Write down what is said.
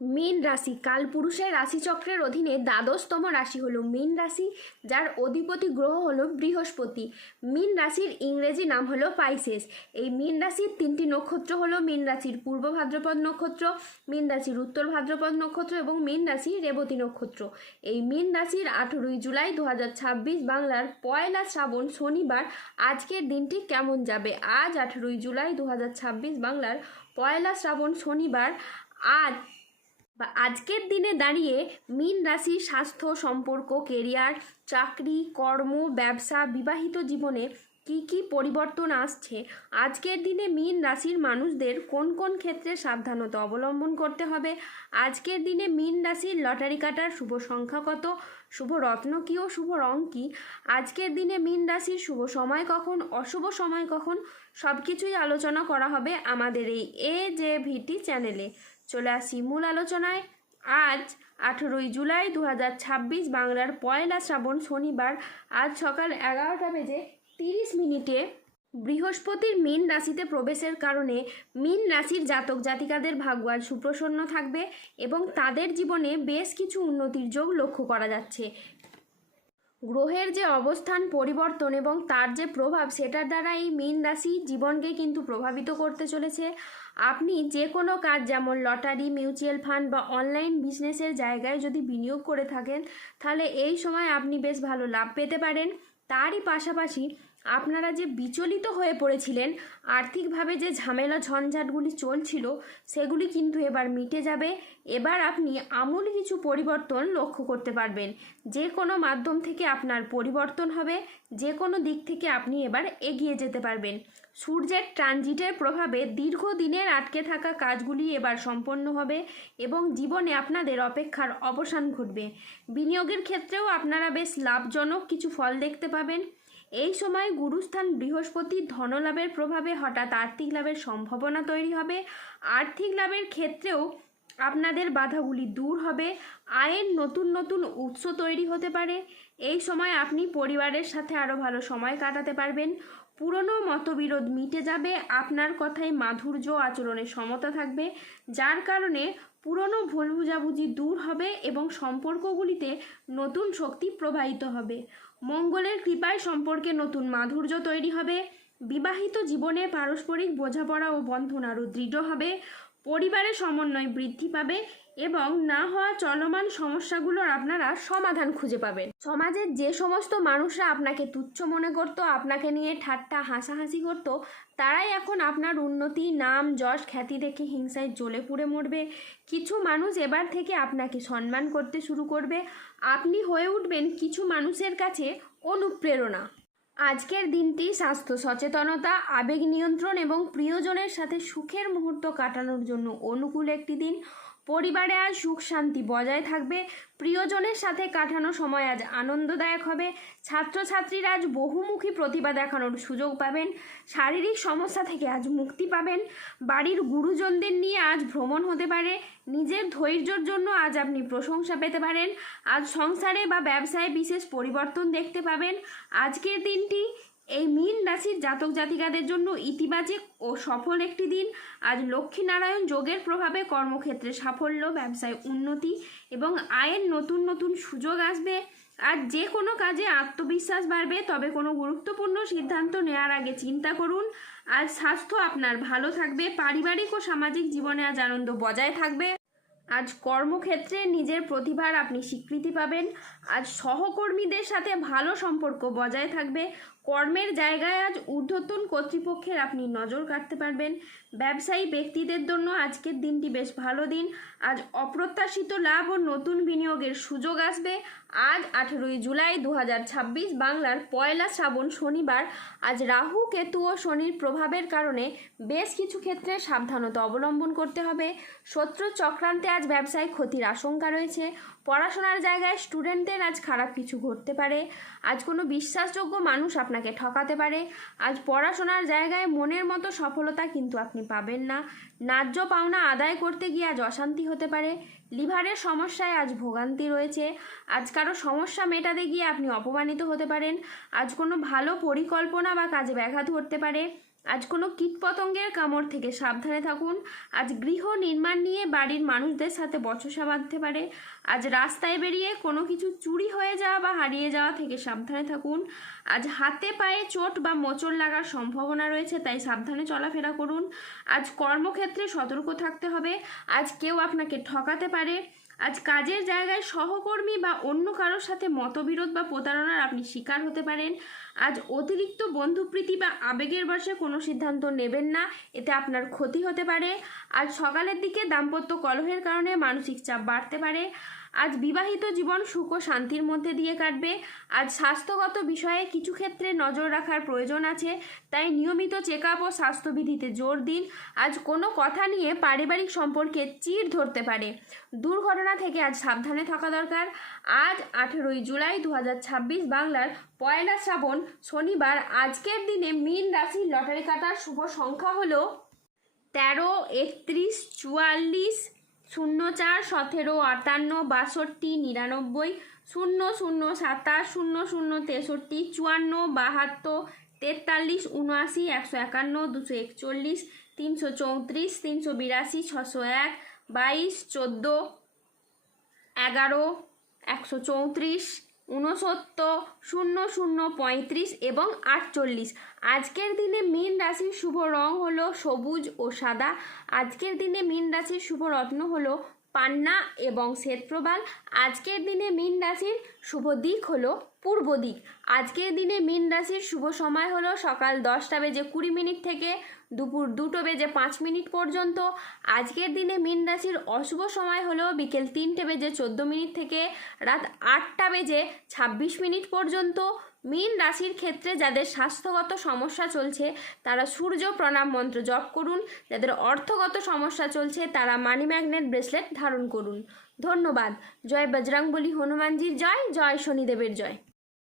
মীন রাশি কালপুরুষের রাশিচক্রের অধীনে দ্বাদশতম রাশি হলো মীন রাশি, যার অধিপতি গ্রহ হলো বৃহস্পতি। মীন রাশির ইংরেজি নাম হলো পাইসেস। এই মীন রাশির তিনটি নক্ষত্র হলো মীন রাশির পূর্ব ভাদ্রপদ নক্ষত্র, মীন রাশির উত্তর ভাদ্রপদ নক্ষত্র এবং মীন রাশির রেবতী নক্ষত্র। এই মীন রাশির 18 জুলাই 2026 বাংলার পয়লা শ্রাবণ শনিবার আজকের দিনটি কেমন যাবে? আজ 18 জুলাই 2026 বাংলার পয়লা শ্রাবণ শনিবার আজকের দিনে দাঁড়িয়ে মীন রাশির স্বাস্থ্য, সম্পর্ক, কেরিয়ার, চাকরি, কর্ম, ব্যবসা, বিবাহিত জীবনে কি কি পরিবর্তন আসছে, আজকের দিনে মীন রাশির মানুষদের কোন কোন ক্ষেত্রে সাবধানতা অবলম্বন করতে হবে, আজকের দিনে মীন রাশির লটারি কাটার শুভ সংখ্যা কত, শুভ রত্ন কী ও শুভ রং কী, আজকের দিনে মীন রাশির শুভ সময় কখন, অশুভ সময় কখন, সব কিছুই আলোচনা করা হবে আমাদের এই AJVT চ্যানেলে। চলে আসি মূল আলোচনায়। আজ 18 জুলাই 2026 বাংলার পয়লা শ্রাবণ শনিবার আজ সকাল 11:30 বৃহস্পতির মীন রাশিতে প্রবেশের কারণে মীন রাশির জাতক জাতিকাদের ভাগ্য আজ সুপ্রসন্ন থাকবে এবং তাদের জীবনে বেশ কিছু উন্নতির যোগ লক্ষ্য করা যাচ্ছে। গ্রহের যে অবস্থান পরিবর্তন এবং তার যে প্রভাব, সেটার দ্বারা এই মীন রাশি জীবনকে কিন্তু প্রভাবিত করতে চলেছে। আপনি যে কোনো কাজ, যেমন লটারি, মিউচুয়াল ফান্ড বা অনলাইন বিজনেসের জায়গায় যদি বিনিয়োগ করে থাকেন, তাহলে এই সময় আপনি বেশ ভালো লাভ পেতে পারেন। তারই পাশাপাশি আপনারা যে বিচলিত হয়ে পড়েছিলেন, আর্থিকভাবে যে ঝামেলা ঝঞ্ঝাটগুলি চলছিল, সেগুলি কিন্তু এবার মিটে যাবে। এবার আপনি আমূল কিছু পরিবর্তন লক্ষ্য করতে পারবেন। যে কোনো মাধ্যম থেকে আপনার পরিবর্তন হবে, যে কোনো দিক থেকে আপনি এবার এগিয়ে যেতে পারবেন। সূর্যের ট্রানজিটের প্রভাবে দীর্ঘদিনের আটকে থাকা কাজগুলি এবার সম্পন্ন হবে এবং জীবনে আপনাদের অপেক্ষার অবসান ঘটবে। বিনিয়োগের ক্ষেত্রেও আপনারা বেশ লাভজনক কিছু ফল দেখতে পাবেন। এই সময় গুরুস্থান বৃহস্পতি ধনলাভের প্রভাবে হঠাৎ আর্থিক লাভের সম্ভাবনা তৈরি হবে। আর্থিক লাভের ক্ষেত্রেও আপনাদের বাধাগুলি দূর হবে। আয়ের নতুন নতুন উৎস তৈরি হতে পারে। এই সময় আপনি পরিবারের সাথে আরও ভালো সময় কাটাতে পারবেন। পুরনো মতবিরোধ মিটে যাবে। আপনার কথায় মাধুর্য, আচরণে সমতা থাকবে, যার কারণে পুরনো ভুল বুঝাবুঝি দূর হবে এবং সম্পর্কগুলিতে নতুন শক্তি প্রবাহিত হবে। মঙ্গলের কৃপায় সম্পর্কে নতুন মাধুর্য তৈরি হবে। বিবাহিত জীবনে পারস্পরিক বোঝাপড়া ও বন্ধন আরও দৃঢ় হবে। পরিবারের সমন্বয় বৃদ্ধি পাবে এবং না হওয়া চলমান সমস্যাগুলোর আপনারা সমাধান খুঁজে পাবেন। সমাজের যে সমস্ত মানুষরা আপনাকে তুচ্ছ মনে করতো, আপনাকে নিয়ে ঠাট্টা হাসাহাসি করতো, তারাই এখন আপনার উন্নতি, নাম, যশ, খ্যাতি দেখে হিংসায় জ্বলে পুড়ে মরবে। কিছু মানুষ এবার থেকে আপনাকে সম্মান করতে শুরু করবে। আপনি হয়ে উঠবেন কিছু মানুষের কাছে অনুপ্রেরণা। আজকের দিনটি স্বাস্থ্য সচেতনতা, আবেগ নিয়ন্ত্রণ এবং প্রিয়জনের সাথে সুখের মুহূর্ত কাটানোর জন্য অনুকূল একটি দিন। পরিবারে আজ সুখ শান্তি বজায় থাকবে। প্রিয়জনের সাথে কাটানো সময় আজ আনন্দদায়ক হবে। ছাত্রছাত্রীরা আজ বহুমুখী প্রতিভা দেখানোর সুযোগ পাবেন। শারীরিক সমস্যা থেকে আজ মুক্তি পাবেন। বাড়ির গুরুজনদের নিয়ে আজ ভ্রমণ হতে পারে। নিজের ধৈর্যের জন্য আজ আপনি প্রশংসা পেতে পারেন। আজ সংসারে বা ব্যবসায় বিশেষ পরিবর্তন দেখতে পাবেন। আজকের দিনটি এই মীন রাশির জাতক জাতিকাদের জন্য ইতিবাচক ও সফল একটি দিন। আজ লক্ষ্মীনারায়ণ যোগের প্রভাবে কর্মক্ষেত্রে সাফল্য, ব্যবসায় উন্নতি এবং আয়ের নতুন নতুন সুযোগ আসবে। আজ যে কোনো কাজে আত্মবিশ্বাস বাড়বে, তবে কোনো গুরুত্বপূর্ণ সিদ্ধান্ত নেওয়ার আগে চিন্তা করুন। আজ স্বাস্থ্য আপনার ভালো থাকবে। পারিবারিক ও সামাজিক জীবনে আজ আনন্দ বজায় থাকবে। আজ কর্মক্ষেত্রে নিজের প্রতিভার আপনি স্বীকৃতি পাবেন। আজ সহকর্মীদের সাথে ভালো সম্পর্ক বজায় থাকবে। কর্মের জায়গায় আজ ঊর্ধ্বতন কর্তৃপক্ষের আপনি নজর কাটতে পারবেন। ব্যবসায়ী ব্যক্তিদের জন্য আজকের দিনটি বেশ ভালো দিন। আজ অপ্রত্যাশিত লাভ ও নতুন বিনিয়োগের সুযোগ আসবে। আজ 18 জুলাই 2026 বাংলার পয়লা শ্রাবণ শনিবার আজ রাহু, কেতু ও শনির প্রভাবের কারণে বেশ কিছু ক্ষেত্রে সাবধানতা অবলম্বন করতে হবে। শত্রু চক্রান্তে আজ ব্যবসায় ক্ষতির আশঙ্কা রয়েছে। পড়াশোনার জায়গায় স্টুডেন্টদের আজ খারাপ কিছু ঘটতে পারে। আজ কোনো বিশ্বাসযোগ্য মানুষ আপনাকে ঠকাতে পারে। আজ পড়াশোনার জায়গায় মনের মতো সফলতা কিন্তু আপনি পাবেন না। ন্যায্য পাওনা আদায় করতে গিয়ে আজ অশান্তি হতে পারে। লিভারের সমস্যায় আজ ভোগান্তি রয়েছে। আজ কারো সমস্যা মেটাতে গিয়ে আপনি অপমানিত হতে পারেন। আজ কোনো ভালো পরিকল্পনা বা কাজে ব্যাঘাত ঘটতে পারে। আজ কোনো কীটপতঙ্গের কামড় থেকে সাবধানে থাকুন। আজ গৃহ নির্মাণ নিয়ে বাড়ির মানুষদের সাথে বচসা বাঁধতে পারে। আজ রাস্তায় বেরিয়ে কোনো কিছু চুরি হয়ে যাওয়া বা হারিয়ে যাওয়া থেকে সাবধানে থাকুন। আজ হাতে পায়ে চোট বা মোচড় লাগার সম্ভাবনা রয়েছে, তাই সাবধানে চলাফেরা করুন। আজ কর্মক্ষেত্রে সতর্ক থাকতে হবে। আজ কেউ আপনাকে ঠকাতে পারে। আজ কাজের জায়গায় সহকর্মী বা অন্য কারোর সাথে মতবিরোধ বা প্রতারণার আপনি শিকার হতে পারেন। আজ অতিরিক্ত বন্ধুপ্রীতি বা আবেগের বশে কোনো সিদ্ধান্ত নেবেন না, এতে আপনার ক্ষতি হতে পারে। আজ সকালের দিকে দাম্পত্য কলহের কারণে মানসিক চাপ বাড়তে পারে। আজ বিবাহিত জীবন সুখ ও শান্তির মধ্যে দিয়ে কাটবে। আজ স্বাস্থ্যগত বিষয়ে কিছু ক্ষেত্রে নজর রাখার প্রয়োজন আছে, তাই নিয়মিত চেক আপ ও স্বাস্থ্যবিধিতে জোর দিন। আজ কোনো কথা নিয়ে পারিবারিক সম্পর্কে চিড় ধরতে পারে। দুর্ঘটনা থেকে আজ সাবধানে থাকা দরকার। আজ 18ই জুলাই 2026 বাংলার পয়লা শ্রাবণ শনিবার। আজকের দিনে মীন রাশির লটারি কাটার শুভ সংখ্যা হলো 13, 31, 44, 04, 17, 58, 62, 99, 00, 27, 00, 63, 54, 72, 43, 79, 151, 241, 334, 382, 601, 22, 14, 11, 134, 69, 00, 35 এবং 48। আজকের দিনে মীন রাশির শুভ রং হলো সবুজ ও সাদা। আজকের দিনে মীন রাশির শুভ রত্ন হলো পান্না এবং শ্বেতপ্রবাল। আজকের দিনে মীন রাশির শুভ দিক হলো পূর্ব দিক। আজকের দিনে মীন রাশির শুভ সময় হলো সকাল 10:20 থেকে দুপুর 2:05 পর্যন্ত। আজকের দিনে মীন রাশির অশুভ সময় হলো বিকেল 3:14 থেকে রাত 8:26 পর্যন্ত। মীন রাশির ক্ষেত্রে যাদের স্বাস্থ্যগত সমস্যা চলছে তারা সূর্য প্রণাম মন্ত্র জপ করুন। যাদের অর্থগত সমস্যা চলছে তারা মানি ম্যাগনেট ব্রেসলেট ধারণ করুন। ধন্যবাদ। জয় বজরংবলী হনুমানজির জয়, জয় শনিদেবের জয়।